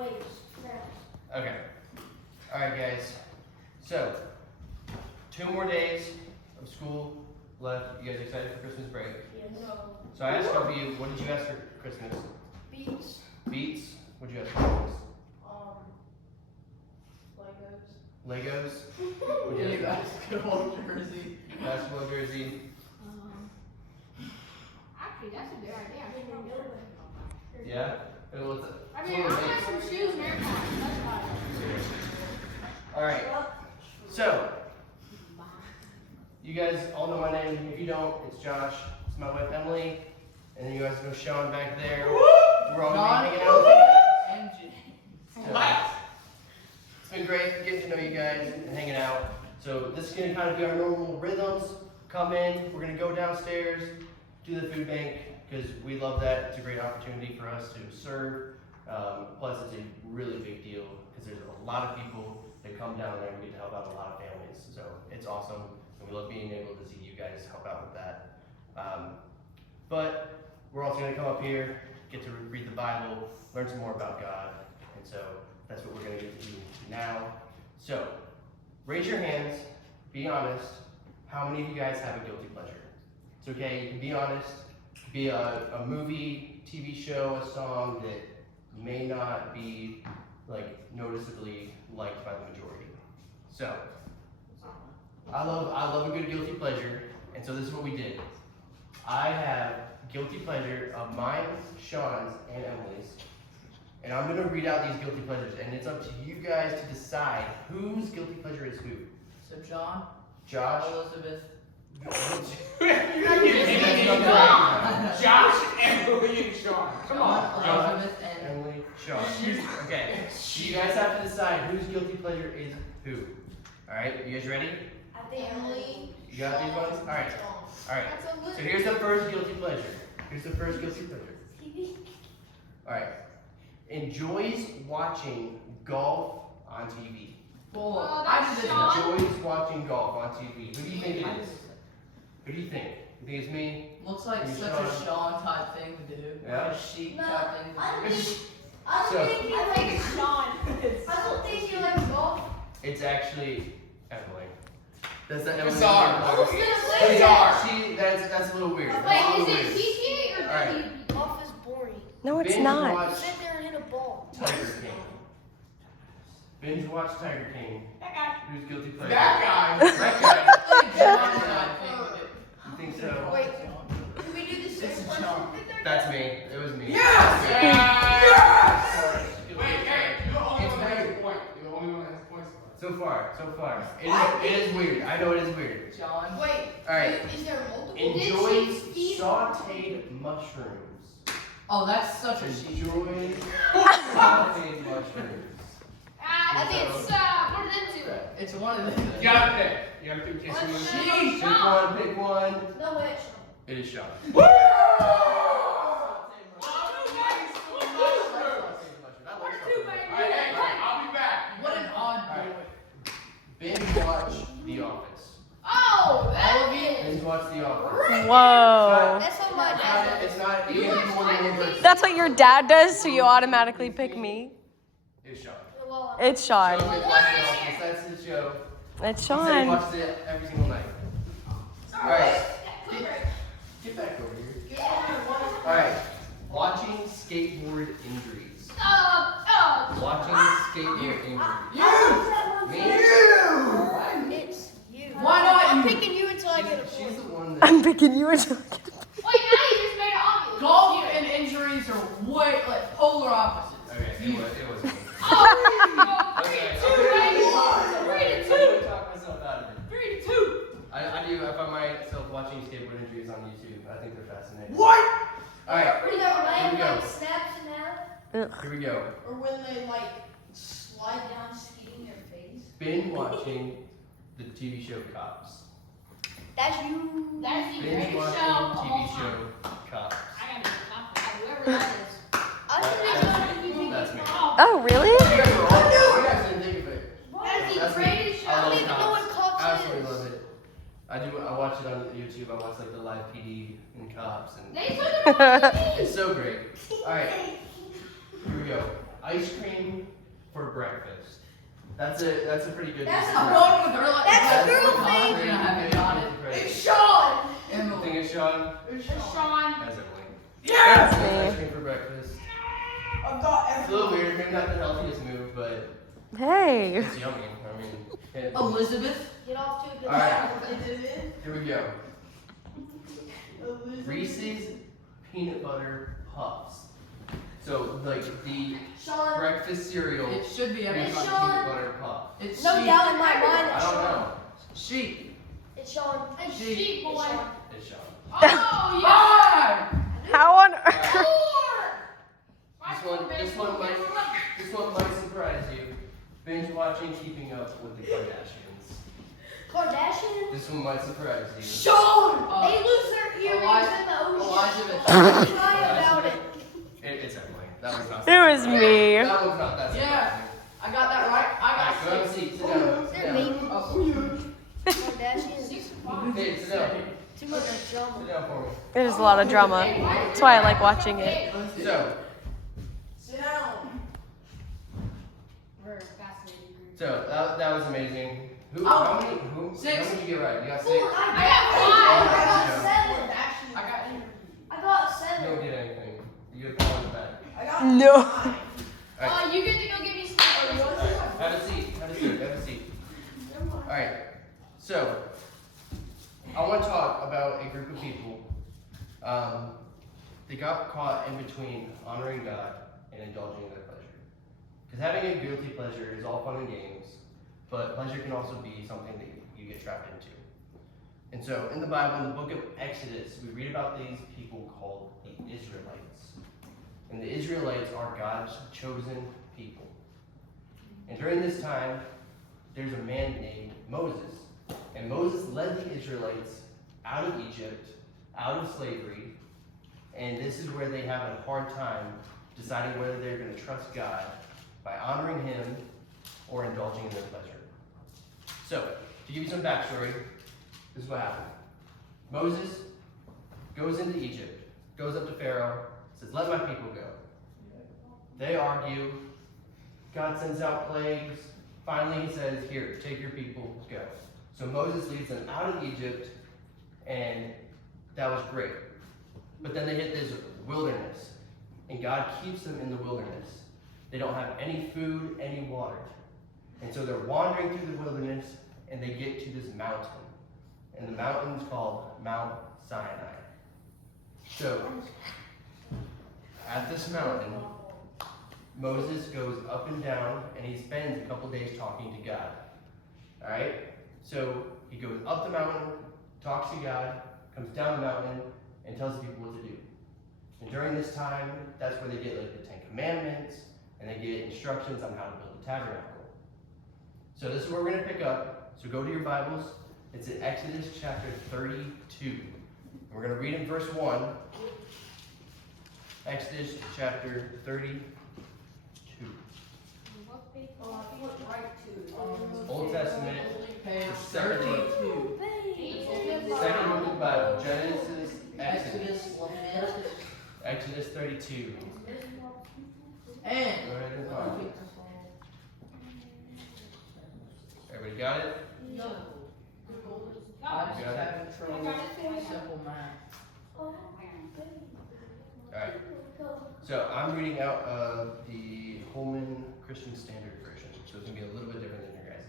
Okay. All right, guys. So, 2 more days of school left. You guys excited for Christmas break? Yes. So I asked of you, what did you ask for Christmas? Beats. Beats? What did you ask for Christmas? Legos. Legos? What did you ask? Basketball jersey. Basketball jersey. Actually, that's a good idea. Yeah? And what's I mean, I want some shoes and AirPods. That's fine. Alright. So, you guys all know my name. If you don't, it's Josh. It's my wife Emily. And then you guys know Sean back there. We're all gonna be hanging out with you guys. So, it's been great getting to know you guys and hanging out. So this is gonna kind of be our normal rhythms. Come in, we're gonna go downstairs, do the food bank, because we love that. It's a great opportunity for us to serve. Plus it's a really big deal because there's a lot of people that come down there and we get to help out a lot of families. So it's awesome, and we love being able to see you guys help out with that. But we're also gonna come up here, get to read the Bible, learn some more about God, and so that's what we're gonna get to do now. So, raise your hands, be honest. How many of you guys have a guilty pleasure? It's okay, you can be honest. It could be a movie, TV show, a song that may not be like noticeably liked by the majority. So, I love a good guilty pleasure, and so this is what we did. I have guilty pleasure of mine, Sean's, and Emily's. And I'm going to read out these guilty pleasures, and it's up to you guys to decide whose guilty pleasure is who. So John, Josh. Elizabeth. Josh, Emily, and Sean. Come on. Elizabeth, and Emily, Sean. Okay, so you guys have to decide whose guilty pleasure is who. Alright, you guys ready? I think Emily. You got these ones? Alright. Alright. That's so good. So here's the first guilty pleasure. Here's the first guilty pleasure. Alright. Enjoys watching golf on TV. Bull. Oh, I that's did this. Sean. Enjoys watching golf on TV. Who do you think it is? Who do you think? You think it's me? Looks like You such Sean. a Sean type thing to do. Yeah. Like a sheep No, type thing to I do. think So- I think it's Sean. I don't think he likes golf. It's actually Emily. That's the Emily. Bizarre. I was gonna say Bizarre. that. That's a little weird. That's a Wait, little is it weird. PTA or Alright. WP? Golf is boring. No, it's Binge not. watch Sit there and hit a ball. Tiger King. Binge watch Tiger King. That guy. Who's guilty pleasure? That guy. That guy. Like John type thing to do. You think so? Wait. Did we do the same It's question? Sean. That's me. It was me. Yes! Yes! Wait, hey, you're the only one that has a point. You're the only one that has points. So far. It is weird. I know it is weird. John. Wait. Alright. Is there multiple? Enjoys Did she feed- sauteed mushrooms. Oh, that's such a sheep. Enjoys sauteed mushrooms. I think it's one of them two. It's one of them. You gotta pick. You gotta pick case you want to Sheesh. Pick one. No way. It is Sean. I'll be back. What an odd Alright. boy. Binge watch The Office. Oh, that is. Binge watch The Office. Whoa. That's so much. It's not You even watch more than Tiger one King? person. That's what your dad does, so you automatically pick me. It's Sean. It's Sean Sean. binge watch The Office. That's the show. It's He said he Sean. watches it every single night. Alright. Get back over here. Alright. Watching skateboard injuries. Watching skateboard injuries. Me? It's you. Why not I'm you? picking you until I get a She's point. the one that. I'm picking you. Wait, now you just made it obvious. Golf and injuries are way like polar opposites. Okay, it was me. Oh, Okay, 3-2, baby. 3-2. Talk myself out of it. 3-2. I find myself watching skateboard injuries on YouTube. I think they're fascinating. What? Alright, When their leg Here we go. like snaps in half, here we go. or when they like slide down skiing their face. Binge watching the TV show Cops. That's you. That is the Binge greatest watching show of all TV time. show Cops. I gotta be confident. Whoever that is. I think That's me. Oh, really? You guys are all, you guys didn't think of it. That is the That's me. greatest show. I I don't love even know what Cops. Cops Absolutely is. love it. I watch it on YouTube. I watch like the live PD and Cops, and They took it off TV. it's so great. Alright, here we go. ice cream for breakfast. That's a pretty good. That's I'm a going with her. Like, That's a girl I'm thing. gonna have it on it. It's Sean. I think it's Sean. It's Sean. Has Emily. Yes! Ice cream for breakfast. I've got It's a little weird, maybe not the healthiest move, but Hey. it's yummy. I mean, Elizabeth. Get off to a good Alright. start. here we go. Reese's peanut butter puffs. So like the Sean. breakfast cereal. It should be Reese's everybody. Sean. peanut butter puff. It's No sheep. doubt in my mind I it's don't Sean. know. Sheep. It's Sean. It's Sheep. sheep boy. It's Sean. It's Sean. Oh, yeah. Parr! How on earth? This one might surprise you. Binge watching Keeping Up with the Kardashians. Kardashian. This one might surprise you. Sean. They lose their earrings in the ocean. Elizabeth. Cry about it. It's Emily. That was not. It was me. That was not that surprising. Yeah. I got that right. I Alright, go have got a six. seat. Sit down. Sit They're down. mean. Kardashians. 6 to 5. Hey, sit down. Too much Sit drama. down for me. There's a lot of drama. That's why I like watching it. So, Sit down. We're fascinated. so that was amazing. Oh. How many Six. did you get right? You got 6? Four. I got I got five. 7. I got you. I got You 7. don't get anything. You get all in the back. I got No. 9. You get to go get me some. Have a seat. Have a seat. Have a seat. Alright. So, I want to talk about a group of people. They got caught in between honoring God and indulging in their pleasure. Because having a guilty pleasure is all fun and games, but pleasure can also be something that you get trapped into. And so, in the Bible, in the book of Exodus, we read about these people called the Israelites. And the Israelites are God's chosen people. And during this time, there's a man named Moses. And Moses led the Israelites out of Egypt, out of slavery, and this is where they have a hard time deciding whether they're going to trust God by honoring Him or indulging in their pleasure. So, to give you some backstory, this is what happened. Moses goes into Egypt, goes up to Pharaoh, says, "Let my people go." They argue. God sends out plagues. Finally, he says, "Here, take your people, go." So Moses leads them out of Egypt, and that was great. But then they hit this wilderness, and God keeps them in the wilderness. They don't have any food, any water. And so they're wandering through the wilderness, and they get to this mountain. And the mountain's called Mount Sinai. So, at this mountain, Moses goes up and down, and he spends a couple days talking to God. Alright? So, he goes up the mountain, talks to God, comes down the mountain, and tells the people what to do. And during this time, that's where they get like the 10 Commandments, and they get instructions on how to build the tabernacle. So this is where we're going to pick up. So go to your Bibles. It's in Exodus chapter 32. And we're going to read in verse 1. Exodus chapter 32. Old Testament, Page second book. 32. Second book of the Bible. Genesis, Exodus, Leviticus, Exodus 32. and Go ahead and find it. Everybody got it? I just having trouble with simple math. Alright. So I'm reading out of the Holman Christian Standard Version, so it's going to be a little bit different than your guys'.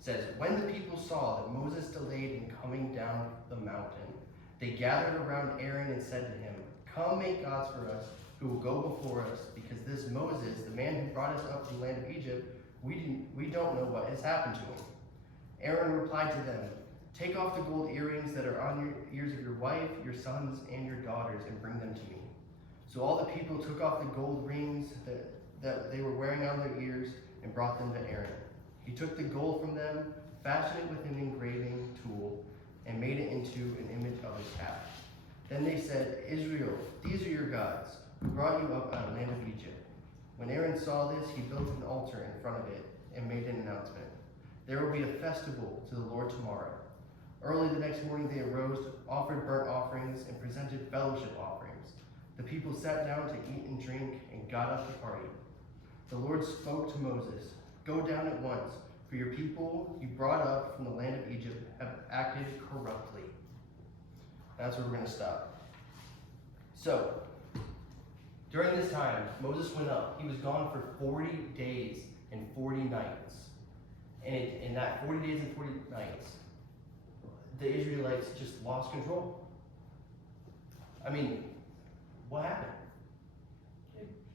It says, "When the people saw that Moses delayed in coming down the mountain, they gathered around Aaron and said to him, 'Come, make gods for us who will go before us, because this Moses, the man who brought us up from the land of Egypt, we don't know what has happened to him.' Aaron replied to them, 'Take off the gold earrings that are on your ears of your wife, your sons, and your daughters, and bring them to me.' So all the people took off the gold rings that they were wearing on their ears and brought them to Aaron. He took the gold from them, fashioned it with an engraving tool, and made it into an image of a calf. Then they said, 'Israel, these are your gods, who brought you up out of the land of Egypt.' When Aaron saw this, he built an altar in front of it and made an announcement. 'There will be a festival to the Lord tomorrow.' Early the next morning they arose, offered burnt offerings, and presented fellowship offerings. The people sat down to eat and drink and got up to party. The Lord spoke to Moses, "Go down at once, for your people you brought up from the land of Egypt have acted corruptly." That's where we're going to stop. So, during this time, Moses went up. He was gone for 40 days and 40 nights. And in that 40 days and 40 nights, the Israelites just lost control. I mean, what happened?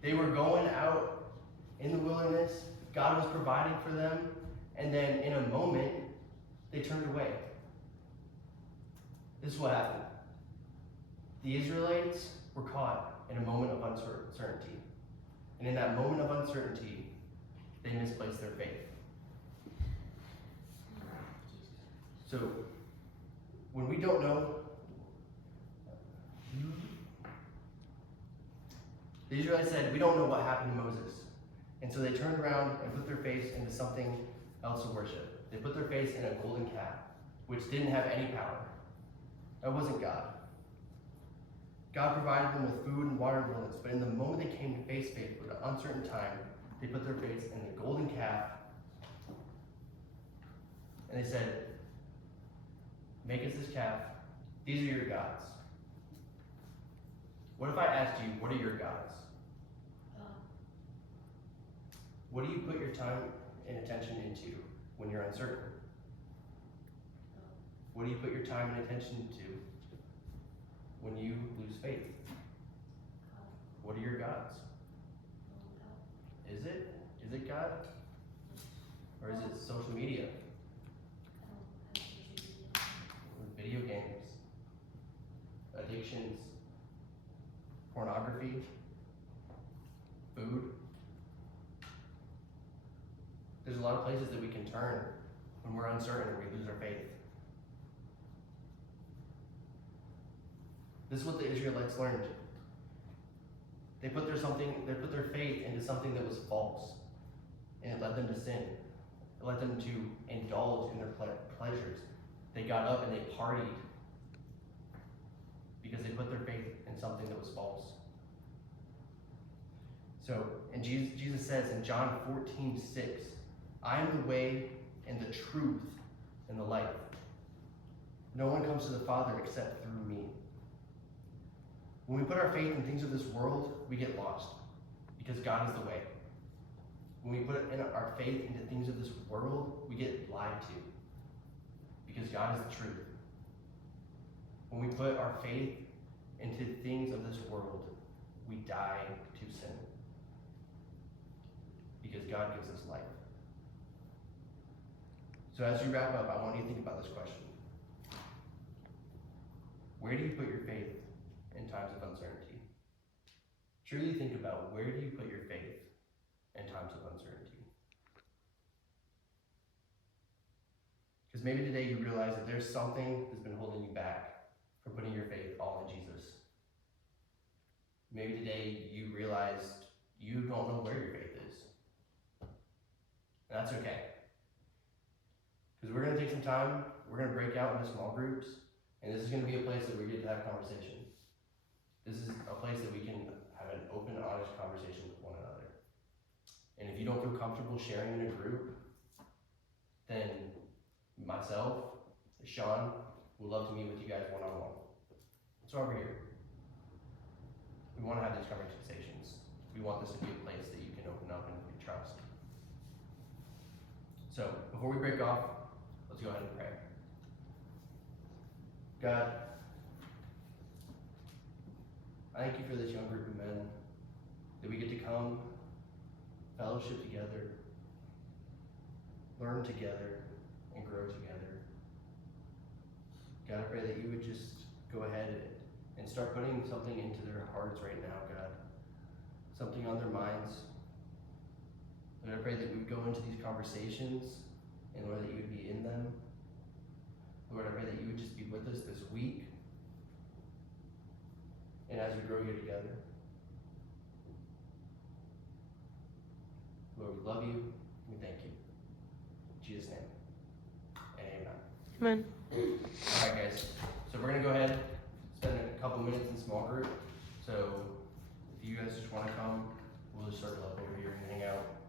They were going out in the wilderness. God was providing for them. And then in a moment, they turned away. This is what happened. The Israelites were caught in a moment of uncertainty. And in that moment of uncertainty, they misplaced their faith. So, when we don't know, the Israelites said, "We don't know what happened to Moses." And so they turned around and put their faith into something else to worship. They put their faith in a golden calf, which didn't have any power. That wasn't God. God provided them with food and water and wilderness, but in the moment they came to face faith for an uncertain time, they put their faith in the golden calf, and they said, "Make us this calf. These are your gods." What if I asked you, what are your gods? What do you put your time and attention into when you're uncertain? What do you put your time and attention to when you lose faith? What are your gods? Is it God? Or is it social media? Video games? Addictions? Pornography? Food? There's a lot of places that we can turn when we're uncertain or we lose our faith. This is what the Israelites learned. They put their faith into something that was false, and it led them to sin. It led them to indulge in their pleasures. They got up and they partied because they put their faith in something that was false. So, and Jesus says in John 14:6, "I am the way and the truth and the life. No one comes to the Father except through me." When we put our faith in things of this world, we get lost because God is the way. When we put our faith into things of this world, we get lied to because God is the truth. When we put our faith into things of this world, we die to sin because God gives us life. So as you wrap up, I want you to think about this question. Where do you put your faith in times of uncertainty? Truly think about, where do you put your faith in times of uncertainty? Because maybe today you realize that there's something that's been holding you back from putting your faith all in Jesus. Maybe today you realized you don't know where your faith is. And that's okay. Because we're going to take some time, we're going to break out into small groups, and this is going to be a place that we get to have conversation. This is a place that we can have an open, honest conversation with one another. And if you don't feel comfortable sharing in a group, then myself, Sean, would love to meet with you guys one-on-one. That's why we're here. We want to have these conversations. We want this to be a place that you can open up and trust. So, before we break off, let's go ahead and pray. God, I thank you for this young group of men, that we get to come, fellowship together, learn together, and grow together. God, I pray that you would just go ahead and start putting something into their hearts right now, God. Something on their minds. Lord, I pray that we would go into these conversations, and Lord, that you would be in them. Lord, I pray that you would just be with us this week, and as we grow here together. Lord, we love you, we thank you. In Jesus' name, and amen. Amen. All right, guys, so we're gonna go ahead, spend a couple minutes in small group. So if you guys just wanna come, we'll we'll just circle up over here and hang out.